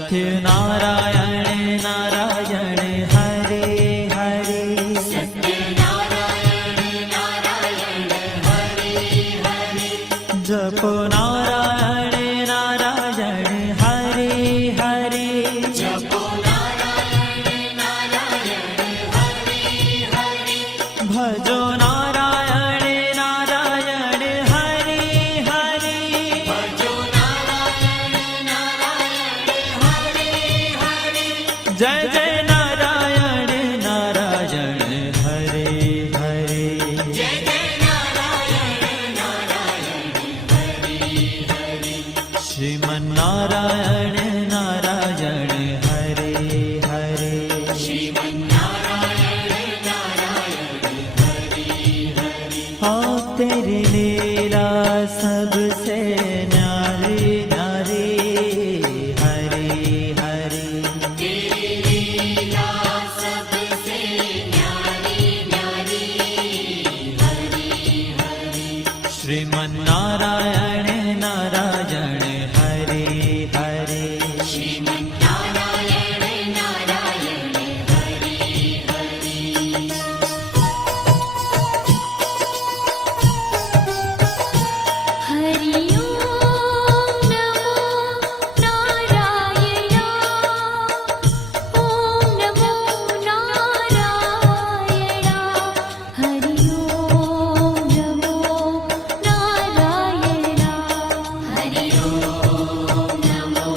सत्यनारायण नारायण हरे हरे सत्यनारायण नारायण हरे हरे जपो नारायण नारायण हरे हरे जपो नारायण नारायण हरे हरे भजो नारायण नारायण हरे हरे भजो नारायण नारायण हरे हरे जय जय नारायण नारायण हरे हरे जय जय नारायण नारायण हरे हरे श्रीमन्नारायण नारायण हरे हरे श्रीमन्नारायण नारायण हरे हरे हाँ तेरी लीला सबसे न्यारी न्यारी हरे हरे तेरी लीला सबसे न्यारी न्यारी हरे हरे श्रीमन्नारायण नारायण हरे हरे श्रीमन्नारायण नारायण हरे हरे हरि ओम नमो नारायण ओम नमो नारायण हरि ओम नमो नारायण हरि ओम नमो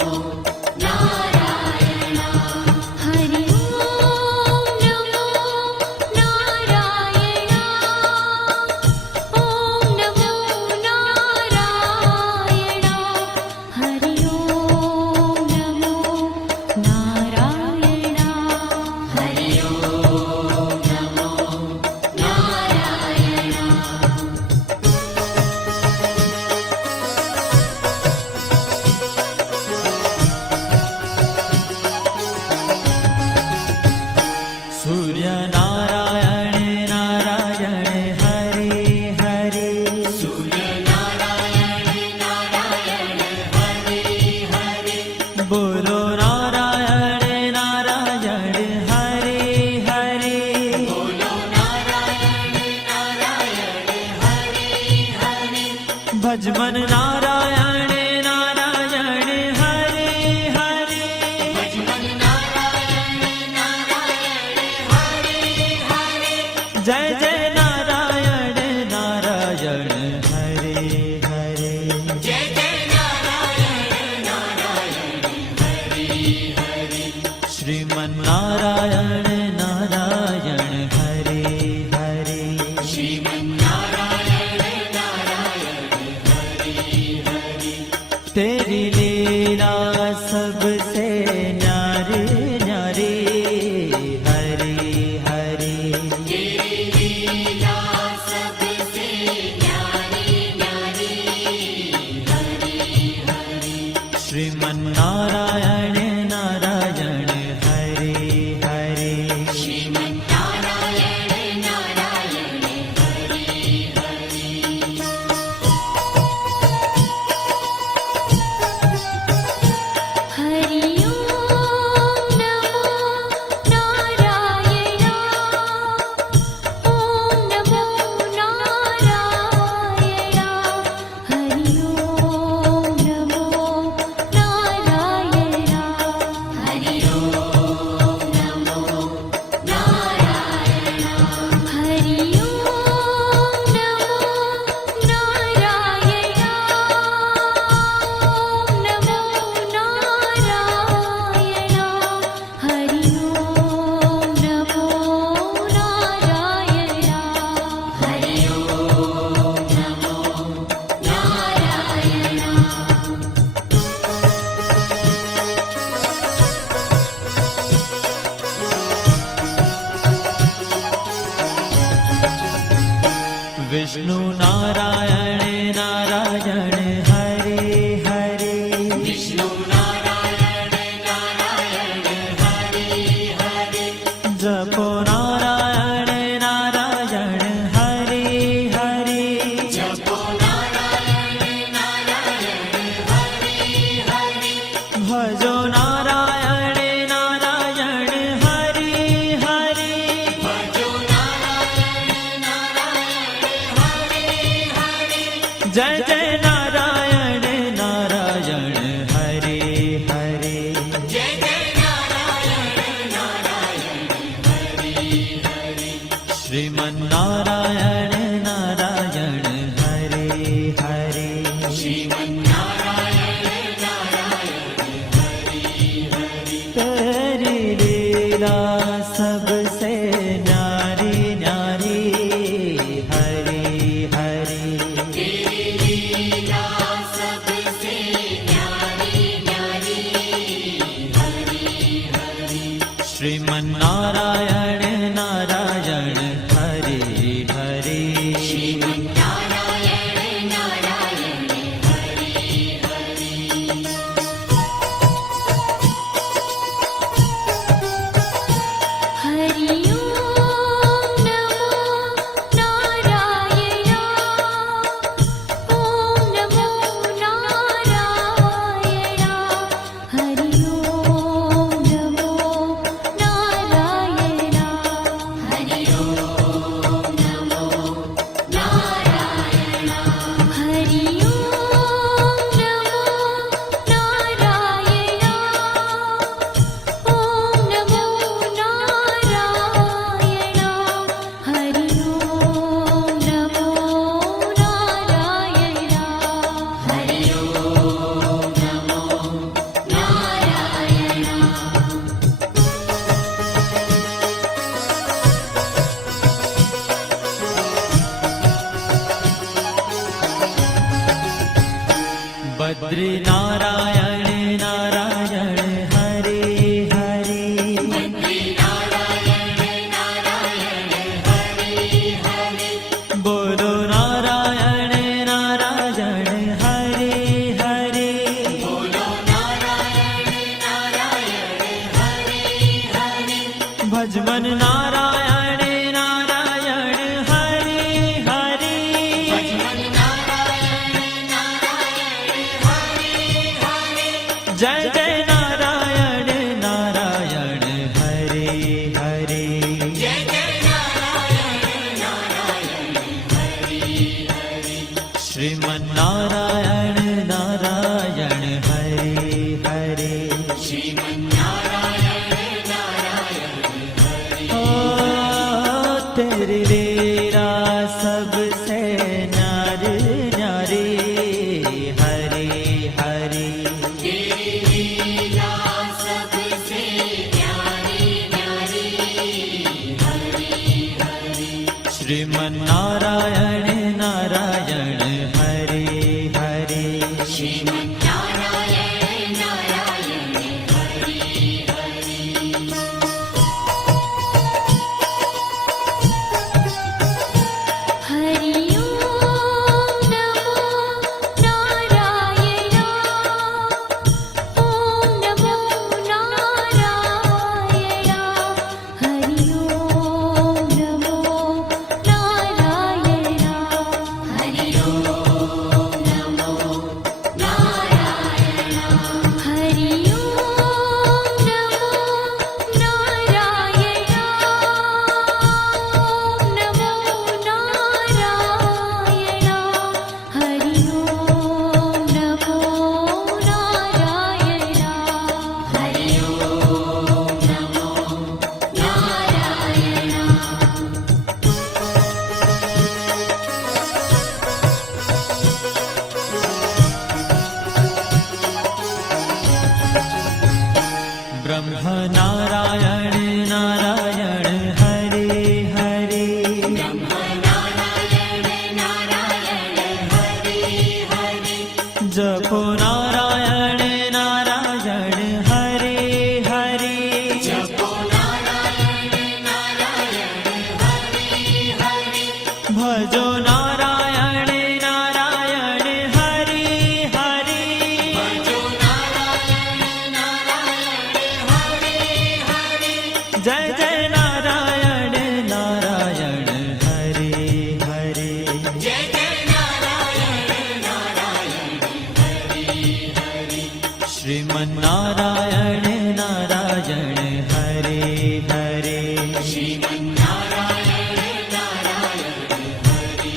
नारायण हरि ओम नमो नारायण ओम नमो नारायण हरि ओम नमो नारायण हरि ओम नमो नारायण सूर्य नारायण नारायण हरे हरे सूर्य नारायण नारायण हरे हरे बोलो नारायण नारायण हरे हरे बोलो नारायण नारायण हरे हरे भजमन नारायण नारायण हरे हरे भजमन नारायण नारायण हरे हरे जय जय नारायण नारायण हरे हरे जय जय नारायण नारायण हरे हरे श्रीमन्नारायण नारायण हरे हरे श्रीमन्नारायण नारायण हरे हरे तेरी लीला सबसे न्यारी न्यारी हरे हरे तेरी लीला सबसे न्यारी न्यारी हरे हरे श्रीमन्नारायण नारायण हरे हरे श्रीमन्नारायण नारायण हरे हरे हरि ओम नमो नारायण ओम नमो नारायण हरि ओम नमो नारायण हरि ओम नमो नारायण हरि ओम नमो नारायण ओम नमो नारायण हरि ओम नमो नारायण हरि ओम नमो नारायण विष्णु नारायण नारायण हरे हरे विष्णु नारायण नारायण हरे हरे जपो नारायण नारायण हरे हरे जपो नारायण नारायण हरे हरे भजो नारायण लीला सबसे न्यारी न्यारी हरि हरि तेरी लीला सबसे न्यारी न्यारी हरि हरि श्रीमन्नारायण नारायण हरि हरि श्रीमन्नारायण नारायण हरि हरि हरि ओम नमो नारायण ओम नमो नारायण हरि ओम नमो नारायण हरि ओम नमो नारायण हरि ओम नमो नारायण ओम नमो नारायण हरि ओम नमो नारायण हरि ओम नमो नारायण बद्री नारायण नारायण हरि हरि नारायण नारायण हरि हरि बोलो नारायण नारायण हरि हरि बोलो नारायण नारायण हरि हरि भजमन नारायण नारायण हरि हरि भजन नारायण नारायण हरि हरि जय जय नारायण नारायण हरि हरि जय जय नारायण नारायण हरि हरि श्रीमन्नारायण नारायण हरि हरि श्रीमन्नारायण नारायण हरि ओ तेरी लीला सबसे न्यारी न्यारी हरि हरि तेरी लीला सबसे न्यारी न्यारी हरि हरि श्रीमन्नारायण नारायण हरि हरि श्रीमन्नारायण नारायण हरि हरि हरि ओम नमो नारायण ओम नमो नारायण हरि ओम नमो नारायण हरि ओम नमो नारायण हरि ओम नमो नारायण ओम नमो नारायण हरि ओम नमो नारायण हरि ओम नमो नारायण ब्रह्म नारायण नारायण हरि हरि नारायण नारायण हरि हरि जपो नारायण नारायण हरि हरि जपो नारायण नारायण हरि हरि भजो नारायण नारायण हरि हरि भजो नारायण नारायण हरि हरि जय जय नारायण नारायण हरि हरि जय जय नारायण नारायण हरि हरि श्रीमन्नारायण नारायण हरि हरि श्रीमन्नारायण नारायण हरि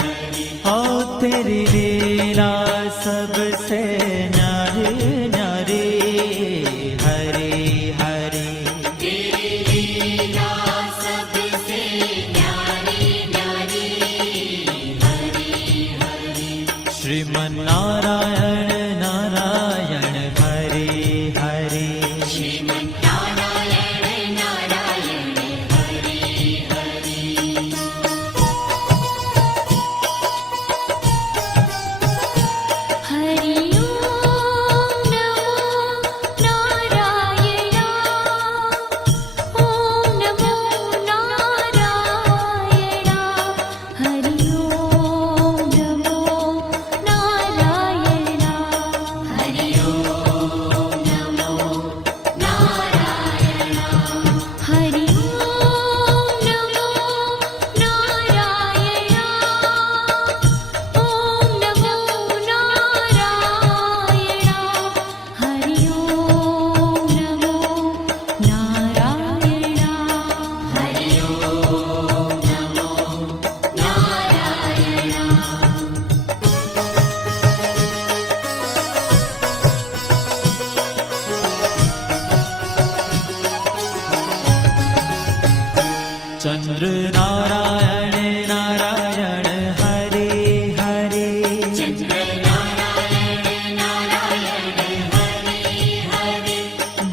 हरि ओ तेरी लीला सबसे न्यारी न्यारी हरि हरि तेरी लीला सबसे न्यारी न्यारी हरि हरि श्रीमन्नारायण नारायण हरि हरि श्रीमन्नारायण नारायण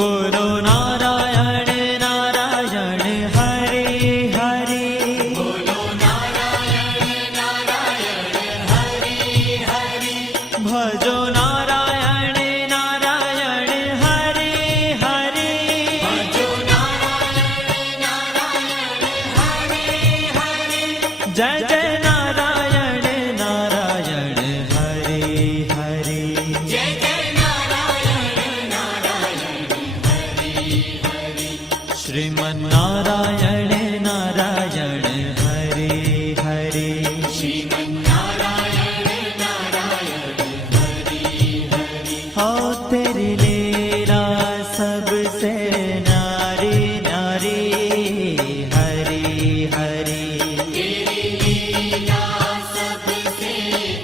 બોલો નારાયણ નારાયણ હરે હરે બોલો નારાયણ નારાયણ હરિ હરિ ભજો નારાયણ નારાયણ હરે હરે ભજો નારાયણ નારાયણ હરિ હરિ જય જય નારાયણ નારાયણ હરે હરે જય જય નારાયણ નારાયણ હરિ હરિ શ્રીમન નારાયણ નારાયણ હરે હરે શ્રીમન્નારાયણ નારાયણ હરિ હરિ हो तेरी लीला सबसे न्यारी न्यारी हरी हरी तेरी लीला सबसे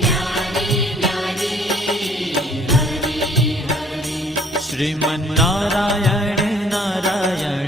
न्यारी न्यारी हरि हरि श्रीमन नारायण नारायण